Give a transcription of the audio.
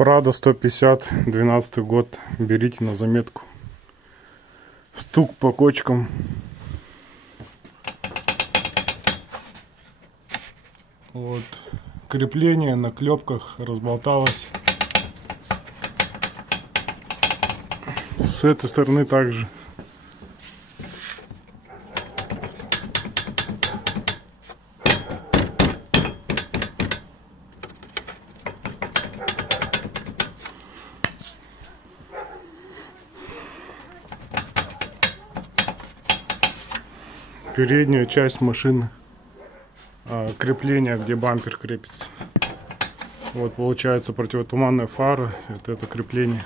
Прада 150, 12 год. Берите на заметку. Стук по кочкам. Вот. Крепление на клепках разболталось. С этой стороны также. Передняя часть машины, крепление, где бампер крепится. Вот получается противотуманная фара, вот это крепление.